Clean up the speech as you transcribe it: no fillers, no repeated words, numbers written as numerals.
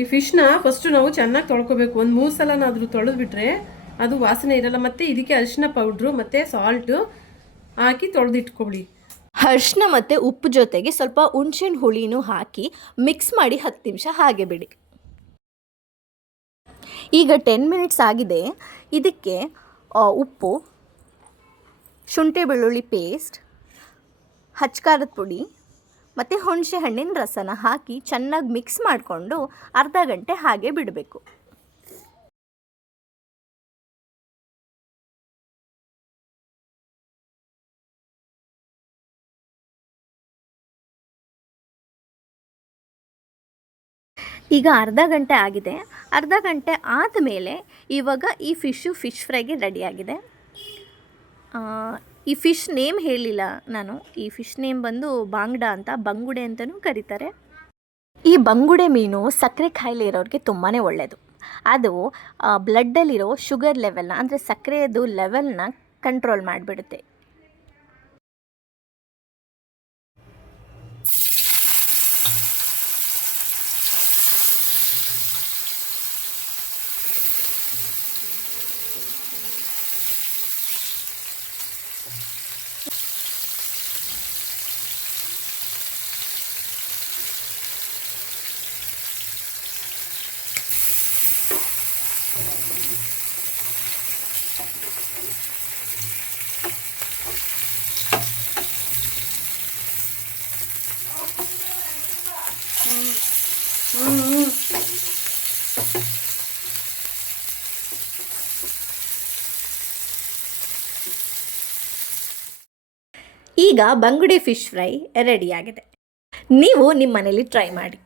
ಈ ಫಿಶ್ನ ಫಸ್ಟು ನಾವು ಚೆನ್ನಾಗಿ ತೊಳ್ಕೊಬೇಕು. ಒಂದು 3 ಸಲನಾದರೂ ತೊಳೆದ್ಬಿಟ್ರೆ ಅದು ವಾಸನೆ ಇರಲ್ಲ. ಮತ್ತು ಇದಕ್ಕೆ ಅರಿಶಿನ ಪೌಡ್ರು ಮತ್ತು ಸಾಲ್ಟು ಹಾಕಿ ತೊಳೆದಿಟ್ಕೊಳ್ಳಿ. ಅರಿಶಿನ ಮತ್ತು ಉಪ್ಪು ಜೊತೆಗೆ ಸ್ವಲ್ಪ ಹುಣಸೆಹಣ್ಣು ಹುಳಿನೂ ಹಾಕಿ ಮಿಕ್ಸ್ ಮಾಡಿ 10 ನಿಮಿಷ ಹಾಗೆ ಬಿಡಿ. ಈಗ 10 ಮಿನಿಟ್ಸ್ ಆಗಿದೆ. ಇದಕ್ಕೆ ಉಪ್ಪು, ಶುಂಠಿ ಬೆಳ್ಳುಳ್ಳಿ ಪೇಸ್ಟ್, ಹಚ್ಕಾರದ ಪುಡಿ ಮತ್ತು ಹುಣಸೆ ಹಣ್ಣಿನ ರಸನ ಹಾಕಿ ಚೆನ್ನಾಗಿ ಮಿಕ್ಸ್ ಮಾಡಿಕೊಂಡು ಅರ್ಧ ಗಂಟೆ ಹಾಗೆ ಬಿಡಬೇಕು. ಈಗ ಅರ್ಧ ಗಂಟೆ ಆಗಿದೆ. ಅರ್ಧ ಗಂಟೆ ಆದಮೇಲೆ ಇವಾಗ ಈ ಫಿಶ್ ಫ್ರೈಗೆ ರೆಡಿಯಾಗಿದೆ. ಈ ಫಿಶ್ ನೇಮ್ ಹೇಳಿಲ್ಲ ನಾನು. ಈ ಫಿಶ್ ನೇಮ್ ಬಂದು ಬಾಂಗ್ಡಾ ಅಂತ, ಬಂಗುಡೆ ಅಂತಲೂ ಕರೀತಾರೆ. ಈ ಬಂಗುಡೆ ಮೀನು ಸಕ್ಕರೆ ಕಾಯಿಲೆ ಇರೋರಿಗೆ ತುಂಬಾ ಒಳ್ಳೆಯದು. ಅದು ಬ್ಲಡ್ಡಲ್ಲಿರೋ ಶುಗರ್ ಲೆವೆಲ್ನ, ಅಂದರೆ ಸಕ್ಕರೆಯದು ಲೆವೆಲ್ನ ಕಂಟ್ರೋಲ್ ಮಾಡಿಬಿಡುತ್ತೆ. ಈಗ ಬಂಗುಡೆ ಫಿಶ್ ಫ್ರೈ ರೆಡಿಯಾಗಿದೆ. ನೀವು ನಿಮ್ಮ ಮನೇಲಿ ಟ್ರೈ ಮಾಡಿ.